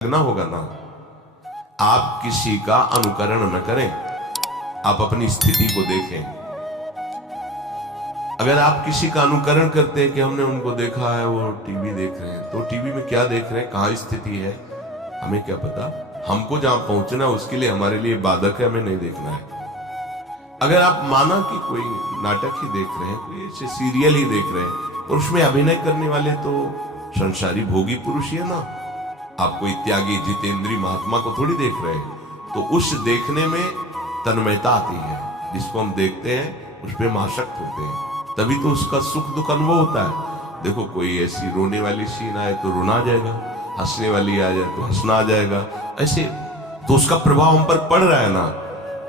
ना होगा ना। आप किसी का अनुकरण न करें, आप अपनी स्थिति को देखें। अगर आप किसी का अनुकरण करते हैं कि हमने उनको देखा है वो टीवी देख रहे हैं, तो टीवी में क्या देख रहे हैं, कहां स्थिति है, हमें क्या पता। हमको जहां पहुंचना है उसके लिए हमारे लिए बाधक है, हमें नहीं देखना है। अगर आप माना कि कोई नाटक ही देख रहे हैं, कोई ऐसे सीरियल ही देख रहे हैं और उसमें अभिनय करने वाले तो संसारी भोगी पुरुष ही है ना, आप कोई त्यागी जितेंद्री महात्मा को थोड़ी देख रहे हैं, तो उस देखने में तन्मयता आती है। जिसको हम देखते हैं उस पर हम आसक्त होते हैं, तभी तो उसका सुख दुख अनुभव होता है। देखो कोई ऐसी रोने वाली सीन आए तो रोना आ जाएगा, हंसने वाली आ जाए तो हंसना आ जाएगा, ऐसे तो उसका प्रभाव हम पर पड़ रहा है ना।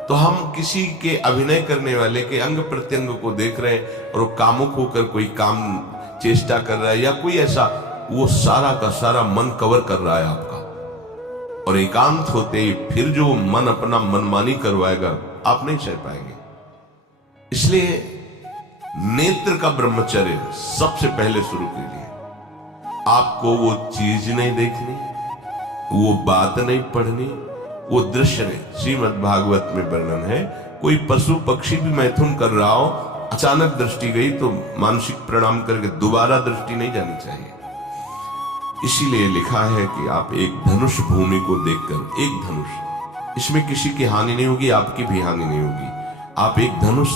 तो हम किसी के अभिनय करने वाले के अंग प्रत्यंग को देख रहे हैं और वो कामुक होकर कोई काम चेष्टा कर रहा है या कोई ऐसा, वो सारा का सारा मन कवर कर रहा है आपका, और एकांत होते ही फिर जो मन अपना मनमानी करवाएगा आप नहीं सह पाएंगे। इसलिए नेत्र का ब्रह्मचर्य सबसे पहले शुरू कीजिए। आपको वो चीज नहीं देखनी, वो बात नहीं पढ़नी, वो दृश्य नहीं। श्रीमद् भागवत में वर्णन है, कोई पशु पक्षी भी मैथुन कर रहा हो, अचानक दृष्टि गई तो मानसिक प्रणाम करके दोबारा दृष्टि नहीं जानी चाहिए। इसीलिए लिखा है कि आप एक धनुष भूमि को देखकर, एक धनुष, इसमें किसी की हानि नहीं होगी, आपकी भी हानि नहीं होगी। आप एक धनुष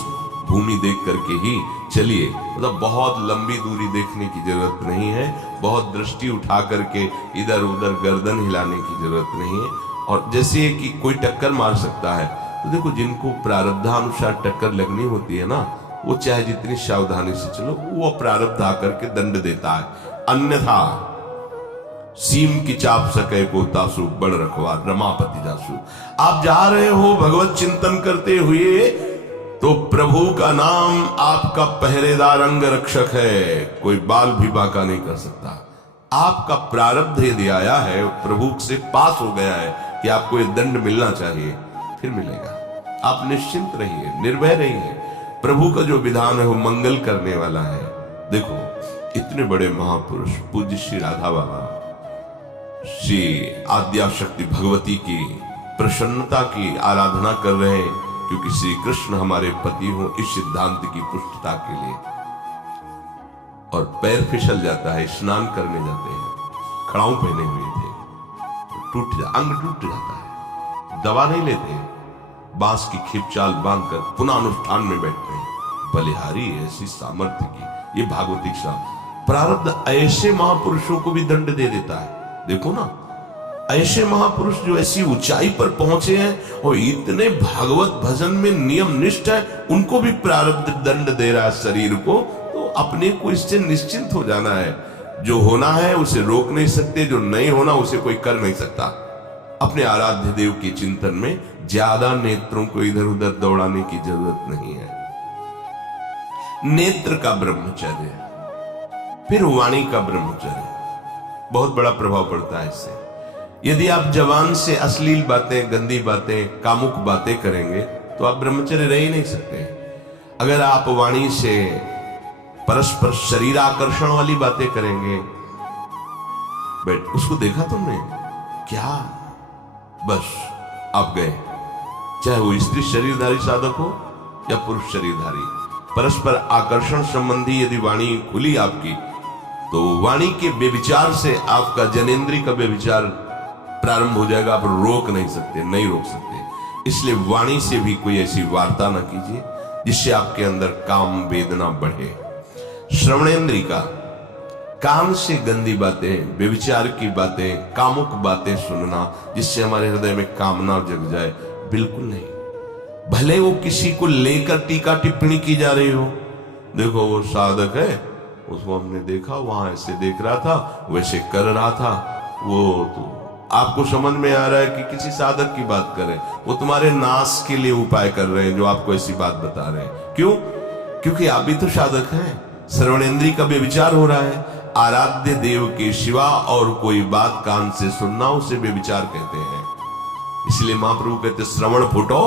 भूमि देख करके ही चलिए, मतलब बहुत लंबी दूरी देखने की जरूरत नहीं है, बहुत दृष्टि उठा करके इधर उधर गर्दन हिलाने की जरूरत नहीं है। और जैसे कि कोई टक्कर मार सकता है, तो देखो जिनको प्रारब्धानुसार टक्कर लगनी होती है ना, वो चाहे जितनी सावधानी से चलो, वो प्रारब्ध आकर के दंड देता है। अन्यथा सीम की चाप सके को तासु बड़ रखवा रमापति जासु। आप जा रहे हो भगवत चिंतन करते हुए, तो प्रभु का नाम आपका पहरेदार अंग रक्षक है, कोई बाल भी बाका नहीं कर सकता। आपका प्रारब्ध यदि आया है, प्रभु से पास हो गया है कि आपको ये दंड मिलना चाहिए, फिर मिलेगा। आप निश्चिंत रहिए, निर्भय रहिए। प्रभु का जो विधान है वो मंगल करने वाला है। देखो इतने बड़े महापुरुष पूज्य श्री राधा बाबा, श्री आद्याशक्ति भगवती की प्रसन्नता की आराधना कर रहे हैं, क्योंकि श्री कृष्ण हमारे पति हो, इस सिद्धांत की पुष्टता के लिए। और पैर फिसल जाता है, स्नान करने जाते हैं, खड़ाऊ पहने हुए थे, अंग टूट जाता है, दवा नहीं लेते, बांस की खिपचाल बांधकर पुनः अनुष्ठान में बैठते हैं। बलिहारी ऐसी सामर्थ्य की, ये भागवती प्रारब्ध ऐसे महापुरुषों को भी दंड दे देता है। देखो ना, ऐसे महापुरुष जो ऐसी ऊंचाई पर पहुंचे हैं और इतने भागवत भजन में नियम निष्ठ है, उनको भी प्रारब्ध दंड दे रहा है शरीर को। तो अपने को इससे निश्चिंत हो जाना है। जो होना है उसे रोक नहीं सकते, जो नहीं होना उसे कोई कर नहीं सकता। अपने आराध्य देव के चिंतन में ज्यादा नेत्रों को इधर उधर दौड़ाने की जरूरत नहीं है। नेत्र का ब्रह्मचर्य, फिर वाणी का ब्रह्मचर्य, बहुत बड़ा प्रभाव पड़ता है इससे। यदि आप जवान से अश्लील बातें, गंदी बातें, कामुक बातें करेंगे तो आप ब्रह्मचर्य रह ही नहीं सकते। अगर आप वाणी से परस्पर शरीर आकर्षण वाली बातें करेंगे, बेट उसको देखा तुमने क्या, बस आप गए। चाहे वो स्त्री शरीरधारी साधक हो या पुरुष शरीरधारी, परस्पर आकर्षण संबंधी यदि वाणी खुली आपकी, तो वाणी के व्यभिचार से आपका जनेंद्री का व्यभिचार प्रारंभ हो जाएगा। आप रोक नहीं सकते, नहीं रोक सकते। इसलिए वाणी से भी कोई ऐसी वार्ता ना कीजिए जिससे आपके अंदर काम वेदना बढ़े। श्रवणेंद्री का, कान से गंदी बातें, व्यभिचार की बातें, कामुक बातें सुनना जिससे हमारे हृदय में कामना जग जाए, बिल्कुल नहीं। भले वो किसी को लेकर टीका टिप्पणी की जा रही हो, देखो वो साधक है, उसको हमने देखा वहां ऐसे देख रहा था, वैसे कर रहा था, वो तो आपको समझ में आ रहा है कि किसी साधक की बात करें, वो तुम्हारे नाश के लिए उपाय कर रहे हैं जो आपको ऐसी बात बता रहे हैं। क्यों? क्योंकि आप भी तो साधक हैं। श्रवणेंद्री का व्यभिचार हो रहा है। आराध्य देव के सिवा और कोई बात कान से सुनना उसे व्यभिचार कहते हैं। इसलिए महाप्रभु कहते श्रवण फूटो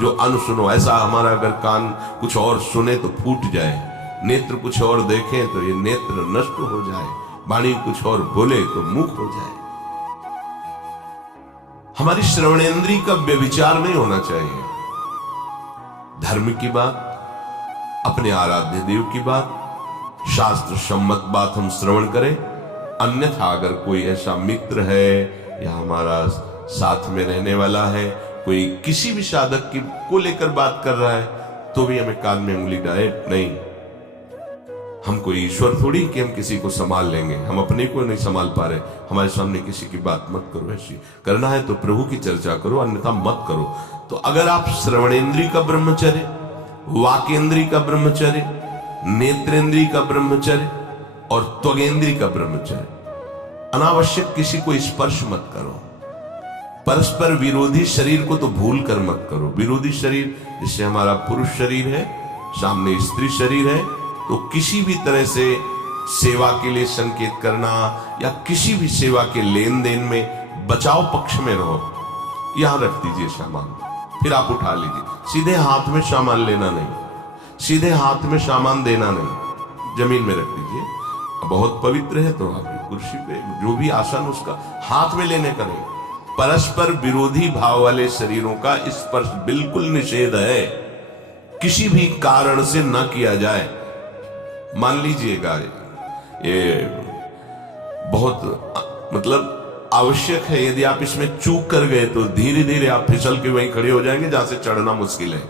जो अन सुनो। ऐसा हमारा अगर कान कुछ और सुने तो फूट जाए, नेत्र कुछ और देखें तो ये नेत्र नष्ट हो जाए, वाणी कुछ और बोले तो मुख हो जाए। हमारी श्रवणेंद्री का व्यभिचार नहीं होना चाहिए। धर्म की बात, अपने आराध्य देव की बात, शास्त्र सम्मत बात हम श्रवण करें। अन्यथा अगर कोई ऐसा मित्र है या हमारा साथ में रहने वाला है, कोई किसी भी साधक की को लेकर बात कर रहा है, तो भी हमें कान में उंगली डाले नहीं। हम कोई ईश्वर थोड़ी कि हम किसी को संभाल लेंगे, हम अपने को नहीं संभाल पा रहे, हमारे सामने किसी की बात मत करो। ऐसी करना है तो प्रभु की चर्चा करो, अन्यथा मत करो। तो अगर आप श्रवणेंद्री का ब्रह्मचर्य, वाकेंद्री का ब्रह्मचर्य, नेत्रेंद्री का ब्रह्मचर्य और त्वगेंद्री का ब्रह्मचर्य, अनावश्यक किसी को स्पर्श मत करो। परस्पर विरोधी शरीर को तो भूल कर मत करो। विरोधी शरीर, जिससे हमारा पुरुष शरीर है, सामने स्त्री शरीर है, तो किसी भी तरह से सेवा के लिए संकेत करना या किसी भी सेवा के लेन देन में बचाव पक्ष में रहो। यहां रख दीजिए सामान, फिर आप उठा लीजिए। सीधे हाथ में सामान लेना नहीं, सीधे हाथ में सामान देना नहीं, जमीन में रख दीजिए। बहुत पवित्र है तो आप कुर्सी पे जो भी आसन उसका हाथ में लेने का नहीं। परस्पर विरोधी भाव वाले शरीरों का स्पर्श बिल्कुल निषेध है, किसी भी कारण से न किया जाए। मान लीजिएगा ये बहुत मतलब आवश्यक है, यदि आप इसमें चूक कर गए तो धीरे धीरे आप फिसल के वहीं खड़े हो जाएंगे जहां से चढ़ना मुश्किल है।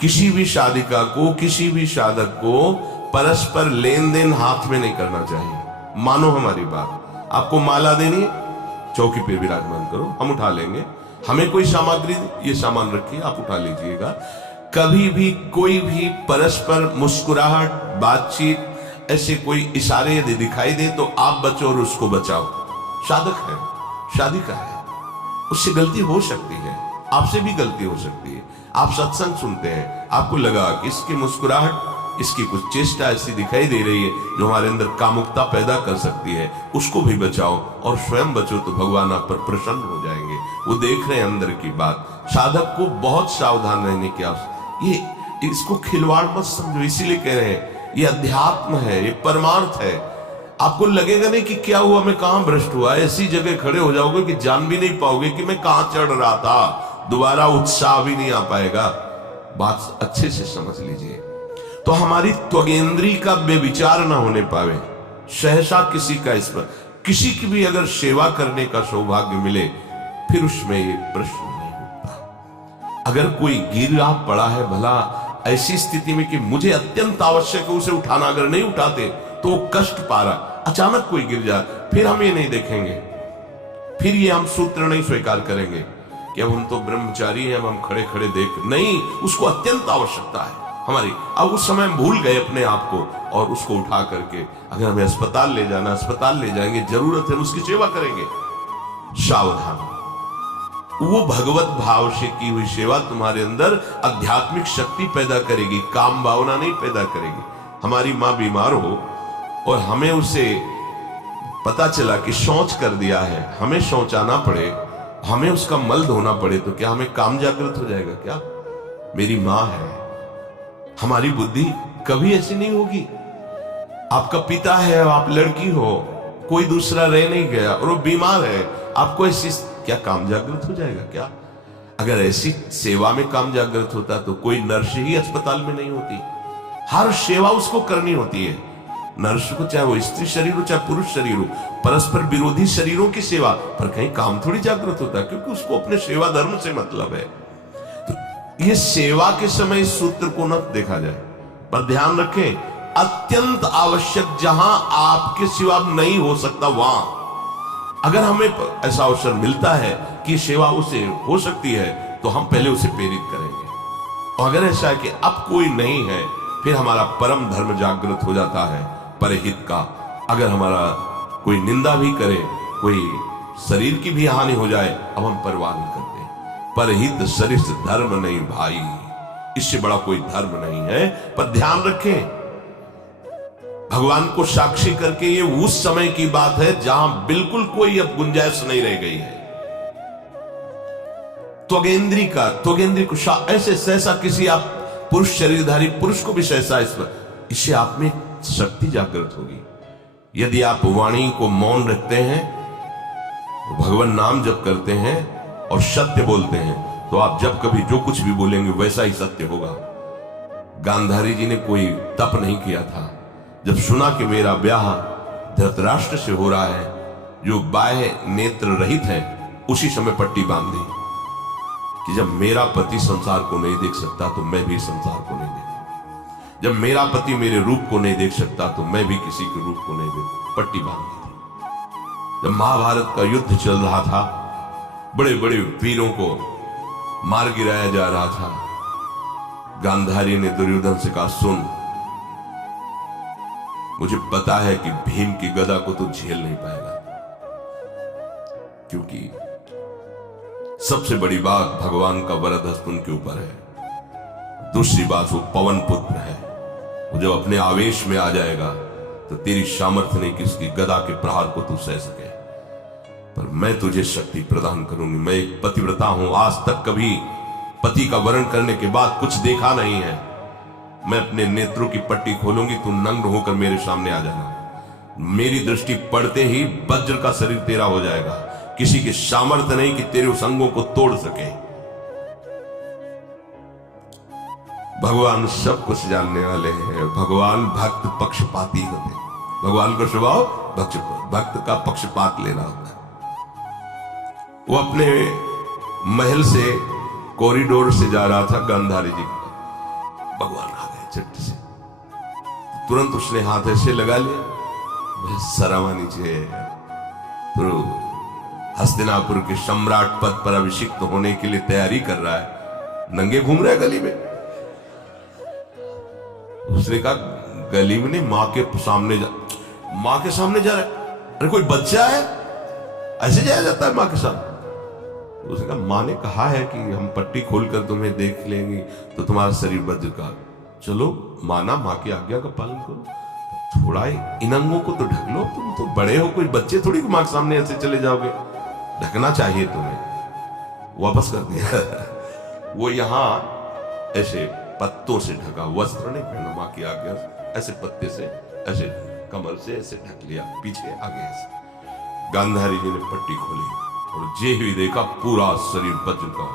किसी भी शादिका को, किसी भी साधक को परस्पर लेन देन हाथ में नहीं करना चाहिए। मानो हमारी बात, आपको माला देनी है, चौकी पे विराजमान करो, हम उठा लेंगे। हमें कोई सामग्री, ये सामान रखिए, आप उठा लीजिएगा। कभी भी कोई भी परस्पर मुस्कुराहट, बातचीत, ऐसे कोई इशारे यदि दिखाई दे तो आप बचो और उसको बचाओ। साधक है, शादिका है, उससे गलती हो सकती है, आपसे भी गलती हो सकती है। आप सत्संग सुनते हैं, आपको लगा कि इसकी मुस्कुराहट, इसकी कुछ चेष्टा ऐसी दिखाई दे रही है जो हमारे अंदर कामुकता पैदा कर सकती है, उसको भी बचाओ और स्वयं बचो, तो भगवान आप पर प्रसन्न हो जाएंगे। वो देख रहे हैं अंदर की बात। साधक को बहुत सावधान रहने की आवश्यकता। ये इसको खिलवाड़ मत समझो, इसीलिए कह रहे हैं ये अध्यात्म है, ये परमार्थ है। आपको लगेगा नहीं कि क्या हुआ, मैं कहां भ्रष्ट हुआ, ऐसी जगह खड़े हो जाओगे कि जान भी नहीं पाओगे कि मैं कहां चढ़ रहा था, दोबारा उत्साह भी नहीं आ पाएगा। बात अच्छे से समझ लीजिए। तो हमारी त्वगेंद्री का बेविचार ना होने पावे, सहसा किसी का इस पर, किसी की भी अगर सेवा करने का सौभाग्य मिले, फिर उसमें ये प्रश्न नहीं उठता। अगर कोई गिरा पड़ा है भला ऐसी स्थिति में कि मुझे अत्यंत आवश्यक है उसे उठाना, अगर नहीं उठाते तो वो कष्ट पा रहा, अचानक कोई गिर जाए, फिर हम ये नहीं देखेंगे, फिर ये हम सूत्र नहीं स्वीकार करेंगे कि अब हम तो ब्रह्मचारी हैं, अब हम खड़े खड़े देख नहीं। उसको अत्यंत आवश्यकता है हमारी, अब उस समय हम भूल गए अपने आप को, और उसको उठा करके अगर हमें अस्पताल ले जाना, अस्पताल ले जाएंगे, जरूरत है उसकी सेवा करेंगे। सावधान, वो भगवत भाव से की हुई सेवा तुम्हारे अंदर आध्यात्मिक शक्ति पैदा करेगी, काम भावना नहीं पैदा करेगी। हमारी मां बीमार हो और हमें उसे पता चला कि शौच कर दिया है, हमें शौचाना पड़े, हमें उसका मल धोना पड़े, तो क्या हमें काम जागृत हो जाएगा? क्या मेरी मां है। हमारी बुद्धि कभी ऐसी नहीं होगी। आपका पिता है, आप लड़की हो, कोई दूसरा रह नहीं गया और वो बीमार है, आपको ऐसी क्या काम जागृत हो जाएगा? क्या अगर ऐसी सेवा में काम जागृत होता तो कोई नर्स ही अस्पताल में नहीं होती। हर सेवा उसको करनी होती है, नर्स को, चाहे वो स्त्री शरीर हो चाहे पुरुष शरीर हो, परस्पर विरोधी शरीरों की सेवा, पर कहीं काम थोड़ी जागृत होता, क्योंकि उसको अपने सेवा धर्म से मतलब है। तो ये सेवा के समय इस सूत्र को न देखा जाए, पर ध्यान रखें, अत्यंत आवश्यक जहां आपके सिवा नहीं हो सकता, वहां अगर हमें ऐसा अवसर मिलता है कि सेवा उसे हो सकती है, तो हम पहले उसे प्रेरित करेंगे। और अगर ऐसा है कि अब कोई नहीं है, फिर हमारा परम धर्म जागृत हो जाता है परहित का। अगर हमारा कोई निंदा भी करे, कोई शरीर की भी हानि हो जाए, अब हम परवाह नहीं करते। परहित सरिस धर्म नहीं भाई, इससे बड़ा कोई धर्म नहीं है। पर ध्यान रखें, भगवान को साक्षी करके ये उस समय की बात है जहां बिल्कुल कोई अब गुंजाइश नहीं रह गई है। त्वगेंद्री को ऐसे सहसा किसी आप पुरुष शरीरधारी पुरुष को भी सहसा इससे आप में शक्ति जागृत होगी। यदि आप वाणी को मौन रखते हैं, भगवान नाम जप करते हैं, और सत्य बोलते हैं तो आप जब कभी जो कुछ भी बोलेंगे वैसा ही सत्य होगा। गांधारी जी ने कोई तप नहीं किया था। जब सुना कि मेरा ब्याह धृतराष्ट्र से हो रहा है जो बाह्य नेत्र रहित है, उसी समय पट्टी बांध दी कि जब मेरा पति संसार को नहीं देख सकता तो मैं भी संसार को नहीं देखूंगा। जब मेरा पति मेरे रूप को नहीं देख सकता तो मैं भी किसी के रूप को नहीं देखूंगा। पट्टी बांध दी थी। जब महाभारत का युद्ध चल रहा था, बड़े बड़े वीरों को मार गिराया जा रहा था, गांधारी ने दुर्योधन से कहा, सुन, मुझे पता है कि भीम की गदा को तो झेल नहीं पाएगा, क्योंकि सबसे बड़ी बात भगवान का वरद हस्त उनके ऊपर है। दूसरी बात, वो पवन पुत्र है। वो जब अपने आवेश में आ जाएगा तो तेरी सामर्थ्य नहीं कि उसकी गदा के प्रहार को तू सह सके, पर मैं तुझे शक्ति प्रदान करूंगी। मैं एक पतिव्रता हूं, आज तक कभी पति का वरण करने के बाद कुछ देखा नहीं है। मैं अपने नेत्रों की पट्टी खोलूंगी, तू नग्न होकर मेरे सामने आ जाना। मेरी दृष्टि पड़ते ही वज्र का शरीर तेरा हो जाएगा। किसी की सामर्थ्य नहीं कि तेरे उस अंगों को तोड़ सके। भगवान सब कुछ जानने वाले हैं। भगवान भक्त पक्षपाती होते हैं। भगवान का स्वभाव भक्त का पक्षपात लेना होता है। वो अपने महल से कॉरिडोर से जा रहा था, गांधारी जी का भगवान आ गए झट से। तुरंत उसने हाथ ऐसे लगा लिया, सरावा नीचे। तो हस्तिनापुर के सम्राट पद पर अभिषिक्त होने के लिए तैयारी कर रहा है, नंगे घूम रहा है गली में। उसने कहा, गली में नहीं, मां के सामने जा रहा है। अरे कोई बच्चा है, ऐसे जाया जाता है मां के सामने? उसने कहा, मां ने कहा है कि हम पट्टी खोलकर तुम्हें देख लेंगे तो तुम्हारा शरीर वज्र का। चलो माना, मां की आज्ञा का पालन करो, थोड़ा इन अंगों को तो ढक लो। तुम तो बड़े हो, कोई बच्चे थोड़ी मां के सामने ऐसे चले जाओगे, ढकना चाहिए तुम्हें। वापस कर दिया। वो यहां ऐसे पत्तों से ढका, वस्त्र नहीं पहना, मां की आज्ञा ऐसे पत्ते से, ऐसे कमर से ऐसे ढक लिया, पीछे आगे ऐसे। गांधारी जी ने पट्टी खोली और जे भी देखा पूरा शरीर वज्र का।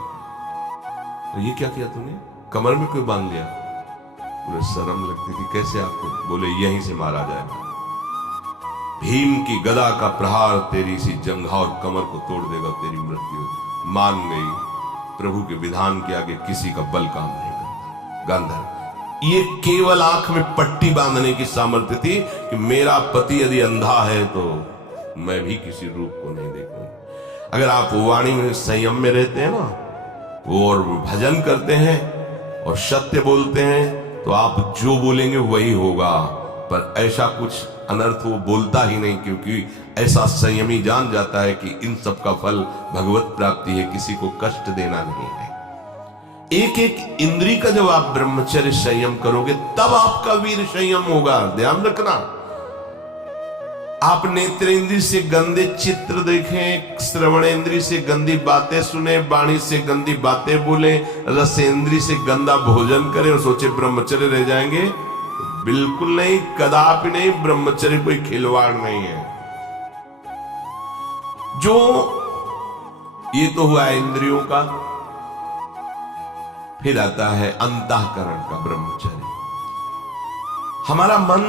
तो ये क्या किया तूने? कमर में क्यों बांध लिया? पूरे शर्म लगती थी, कैसे आपको? बोले, यहीं से मारा जाएगा। भीम की गदा का प्रहार तेरी सी जंघा और कमर को तोड़ देगा, तेरी मृत्यु। मान गई, प्रभु के विधान के आगे किसी का बल काम नहीं करता। गांधार, ये केवल आंख में पट्टी बांधने की सामर्थ्य थी कि मेरा पति यदि अंधा है तो मैं भी किसी रूप को नहीं देखूंगा। अगर आप वाणी में संयम में रहते हैं ना, और भजन करते हैं और सत्य बोलते हैं, तो आप जो बोलेंगे वही होगा। पर ऐसा कुछ अनर्थ वो बोलता ही नहीं, क्योंकि ऐसा संयमी जान जाता है कि इन सब का फल भगवत प्राप्ति है, किसी को कष्ट देना नहीं है। एक एक इंद्री का जब आप ब्रह्मचर्य संयम करोगे तब आपका वीर संयम होगा। ध्यान रखना, आप नेत्रेंद्री से गंदे चित्र देखें, श्रवणेंद्री से गंदी बातें सुने, वाणी से गंदी बातें बोले, रसेंद्री से गंदा भोजन करें और सोचे ब्रह्मचर्य रह जाएंगे। बिल्कुल नहीं, कदापि नहीं। ब्रह्मचर्य कोई खिलवाड़ नहीं है। जो ये तो हुआ इंद्रियों का, फिर आता है अंतःकरण का ब्रह्मचर्य। हमारा मन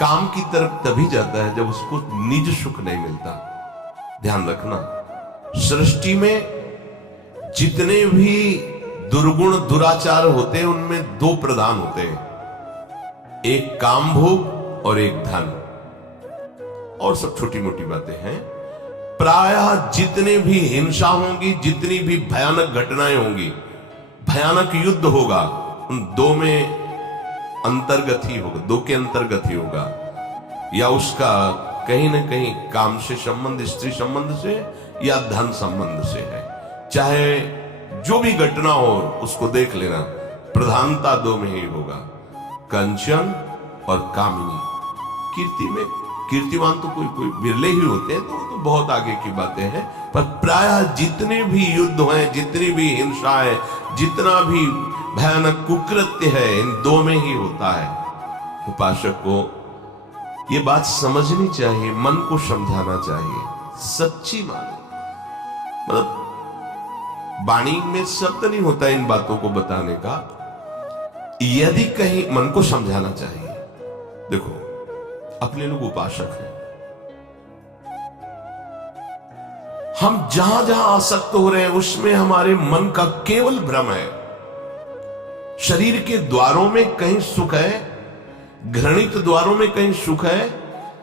काम की तरफ तभी जाता है जब उसको निज सुख नहीं मिलता। ध्यान रखना, सृष्टि में जितने भी दुर्गुण दुराचार होते हैं उनमें दो प्रधान होते हैं, एक काम भोग और एक धन, और सब छोटी मोटी बातें हैं। प्रायः जितने भी हिंसा होंगी, जितनी भी भयानक घटनाएं होंगी, भयानक युद्ध होगा, उन दो में अंतर्गत ही होगा, दो के अंतर्गत ही होगा। या उसका कहीं ना कहीं काम से संबंध, स्त्री संबंध से या धन संबंध से है। चाहे जो भी घटना हो उसको देख लेना, प्रधानता दो में ही होगा, कंचन और कामिनी। कीर्ति में कीर्तिमान तो कोई कोई बिरले ही होते हैं, तो बहुत आगे की बातें हैं। पर प्रायः जितने भी युद्ध हैं, जितनी भी हिंसा है, जितना भी भयानक कुकृत्य है, इन दो में ही होता है। उपासक को ये बात समझनी चाहिए, मन को समझाना चाहिए। सच्ची माने मतलब वाणी में शब्द नहीं होता इन बातों को बताने का। यदि कहीं मन को समझाना चाहिए, देखो अपने लोग उपासक हैं, हम जहां जहां आसक्त हो रहे हैं उसमें हमारे मन का केवल भ्रम है। शरीर के द्वारों में कहीं सुख है, घृणित द्वारों में कहीं सुख है।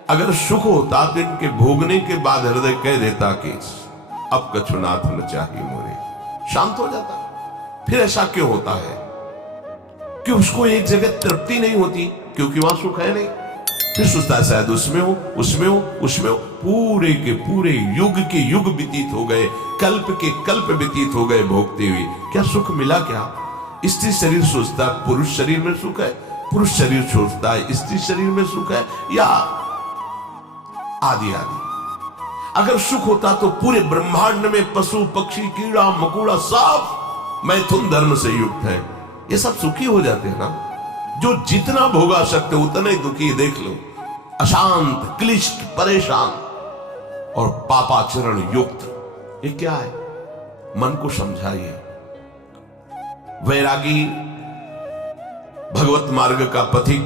अगर सुख होता तो इनके भोगने के बाद हृदय कह देता कि अब कछुनाथ न चाहिए मोरे, शांत हो जाता। फिर ऐसा क्यों होता है कि उसको एक जगह तृप्ति नहीं होती? क्योंकि वहां सुख है नहीं। फिर सोचता है शायद उसमें हो, उसमें हो, उसमें हो। पूरे के पूरे युग के युग व्यतीत हो गए, कल्प के कल्प व्यतीत हो गए भोगते हुए, क्या सुख मिला? क्या स्त्री शरीर सोचता है पुरुष शरीर में सुख है, पुरुष शरीर सोचता है स्त्री शरीर में सुख है, या आदि आदि। अगर सुख होता तो पूरे ब्रह्मांड में पशु पक्षी कीड़ा मकोड़ा सब मैथुन धर्म से युक्त है, ये सब सुखी हो जाते हैं ना। जो जितना भोगा सकते उतना ही दुखी, देख लो, अशांत, क्लिष्ट, परेशान और पापाचरण युक्त। ये क्या है? मन को समझाइए। वैरागी भगवत मार्ग का पथिक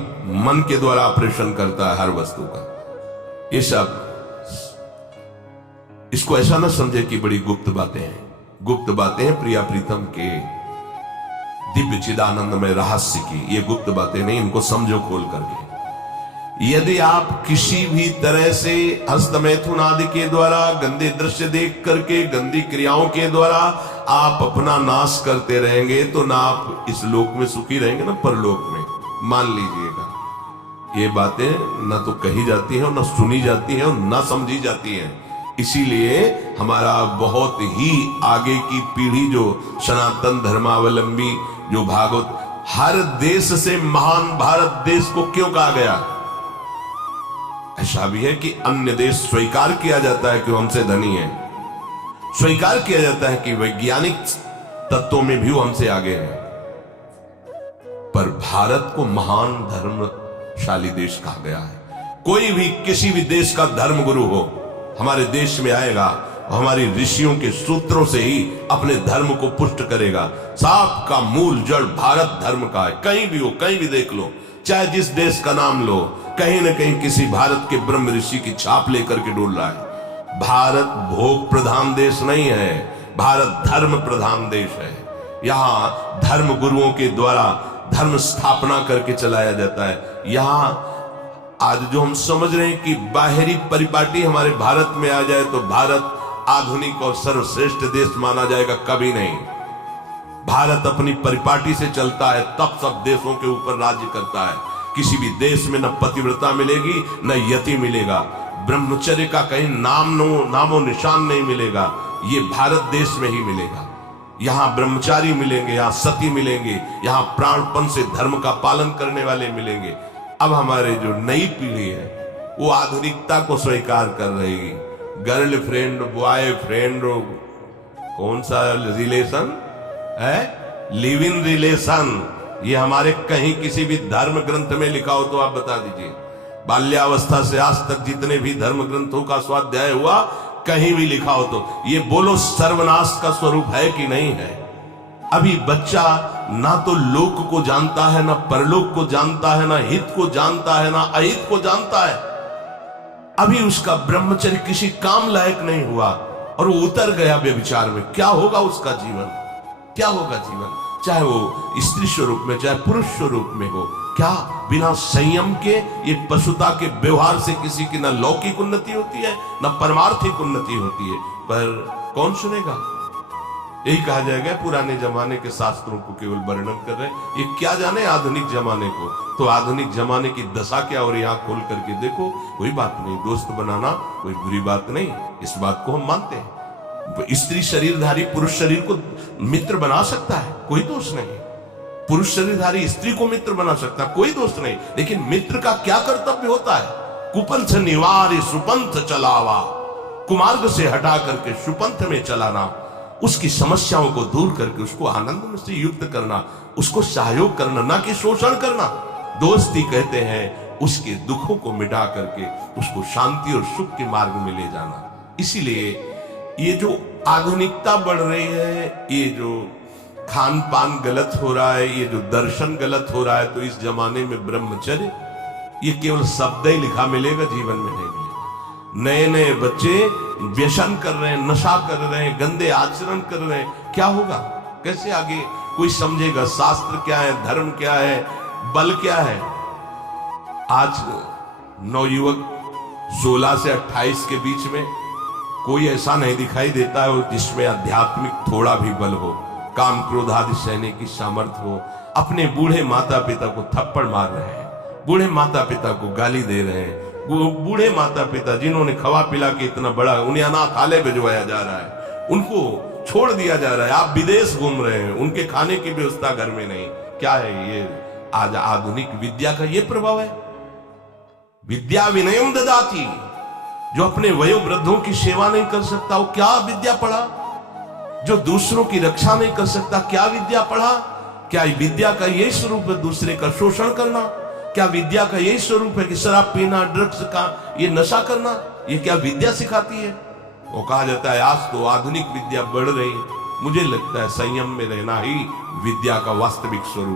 मन के द्वारा ऑपरेशन करता है हर वस्तु का। ये सब इसको ऐसा ना समझे कि बड़ी गुप्त बातें हैं। गुप्त बातें हैं प्रिया प्रीतम के दिव्य चिदानंद में रहस्य की, ये गुप्त बातें नहीं, इनको समझो खोल करके। यदि आप किसी भी तरह से हस्तमैथुन आदि के द्वारा, गंदे दृश्य देख करके, गंदी क्रियाओं के द्वारा आप अपना नाश करते रहेंगे तो ना आप इस लोक में सुखी रहेंगे ना परलोक में। मान लीजिएगा, ये बातें ना तो कही जाती हैं और ना सुनी जाती हैं और ना समझी जाती हैं। इसीलिए हमारा बहुत ही आगे की पीढ़ी जो सनातन धर्मावलंबी, जो भागवत, हर देश से महान भारत देश को क्यों कहा गया? ऐसा भी है कि अन्य देश स्वीकार किया जाता है कि वो हमसे धनी है, स्वीकार किया जाता है कि वैज्ञानिक तत्वों में भी वो हमसे आगे है, पर भारत को महान धर्मशाली देश कहा गया है। कोई भी किसी भी देश का धर्म गुरु हो हमारे देश में आएगा, हमारी ऋषियों के सूत्रों से ही अपने धर्म को पुष्ट करेगा। साप का मूल जड़ भारत धर्म का है। कहीं भी हो, कहीं भी देख लो, चाहे जिस देश का नाम लो, कहीं ना कहीं किसी भारत के ब्रह्म ऋषि की छाप लेकर के डोल रहा है। भारत भोग प्रधान देश नहीं है, भारत धर्म प्रधान देश है। यहाँ धर्म गुरुओं के द्वारा धर्म स्थापना करके चलाया जाता है। यहाँ आज जो हम समझ रहे हैं कि बाहरी परिपाटी हमारे भारत में आ जाए तो भारत आधुनिक और सर्वश्रेष्ठ देश माना जाएगा, कभी नहीं। भारत अपनी परिपाटी से चलता है, तब सब देशों के ऊपर राज्य करता है। किसी भी देश में न पतिव्रता मिलेगी न यति मिलेगा, ब्रह्मचर्य का कहीं नामो निशान नहीं मिलेगा। ये भारत देश में ही मिलेगा। यहाँ ब्रह्मचारी मिलेंगे, यहाँ सती मिलेंगे, यहाँ प्राणपण से धर्म का पालन करने वाले मिलेंगे। अब हमारे जो नई पीढ़ी है वो आधुनिकता को स्वीकार कर रही है। गर्लफ्रेंड, बॉयफ्रेंड, कौन सा रिलेशन है? Live in relation. ये हमारे कहीं किसी भी धर्म ग्रंथ में लिखा हो तो आप बता दीजिए। बाल्यावस्था से आज तक जितने भी धर्म ग्रंथों का स्वाध्याय हुआ, कहीं भी लिखा हो तो ये बोलो सर्वनाश का स्वरूप है कि नहीं है? अभी बच्चा ना तो लोक को जानता है, ना परलोक को जानता है, ना हित को जानता है, ना अहित को जानता है। अभी उसका ब्रह्मचर्य किसी काम लायक नहीं हुआ और वो उतर गया व्यभिचार में। क्या होगा उसका जीवन? क्या होगा जीवन? चाहे वो स्त्री स्वरूप में चाहे पुरुष स्वरूप में हो, क्या बिना संयम के ये पशुता के व्यवहार से किसी की ना लौकिक उन्नति होती है ना परमार्थिक उन्नति होती है? पर कौन सुनेगा? यही कहा जाएगा पुराने जमाने के शास्त्रों को केवल वर्णन कर रहे हैं, ये क्या जाने आधुनिक जमाने को। तो आधुनिक जमाने की दशा क्या हो रही है, आंख खोल करके देखो। कोई बात नहीं, दोस्त बनाना कोई बुरी बात नहीं, इस बात को हम मानते हैं। स्त्री शरीरधारी पुरुष शरीर को मित्र बना सकता है, कोई दोष नहीं। पुरुष शरीरधारी स्त्री को मित्र बना सकता है, कोई दोष नहीं। लेकिन मित्र का क्या कर्तव्य होता है? कुपंथ निवार सुपंथ चलावा, कुमार्ग से हटा करके सुपंथ में चलाना, उसकी समस्याओं को दूर करके उसको आनंद में से युक्त करना, उसको सहयोग करना, ना कि शोषण करना। दोस्ती कहते हैं उसके दुखों को मिटा करके उसको शांति और सुख के मार्ग में ले जाना। इसीलिए ये जो आधुनिकता बढ़ रही है, ये जो खान पान गलत हो रहा है, ये जो दर्शन गलत हो रहा है, तो इस जमाने में ब्रह्मचर्य ये केवल शब्द ही लिखा मिलेगा, जीवन में नहीं मिलेगा। नए नए बच्चे व्यसन कर रहे हैं, नशा कर रहे हैं, गंदे आचरण कर रहे हैं, क्या होगा? कैसे आगे कोई समझेगा शास्त्र क्या है, धर्म क्या है, बल क्या है? आज नवयुवक 16 से 28 के बीच में कोई ऐसा नहीं दिखाई देता है जिसमें आध्यात्मिक थोड़ा भी बल हो, काम क्रोध आदि सहने की सामर्थ्य हो। अपने बूढ़े माता पिता को थप्पड़ मार रहे हैं, बूढ़े माता पिता को गाली दे रहे हैं, बूढ़े माता पिता जिन्होंने खवा पिला के इतना बड़ा, उन्हें अनाथालय भिजवाया जा रहा है, उनको छोड़ दिया जा रहा है। आप विदेश घूम रहे हैं, उनके खाने की व्यवस्था घर में नहीं। क्या है ये? आज आधुनिक विद्या का ये प्रभाव है। विद्या विनयम ददाति, जो अपने वयोवृद्धों की सेवा नहीं कर सकता वो क्या विद्या पढ़ा? जो दूसरों की रक्षा नहीं कर सकता क्या विद्या पढ़ा? क्या विद्या का यही स्वरूप है दूसरे का शोषण करना? क्या विद्या का यही स्वरूप है कि शराब पीना, ड्रग्स का ये नशा करना? ये क्या विद्या सिखाती है? वो कहा जाता है आज तो आधुनिक विद्या बढ़ रही है। मुझे लगता है संयम में रहना ही विद्या का वास्तविक स्वरूप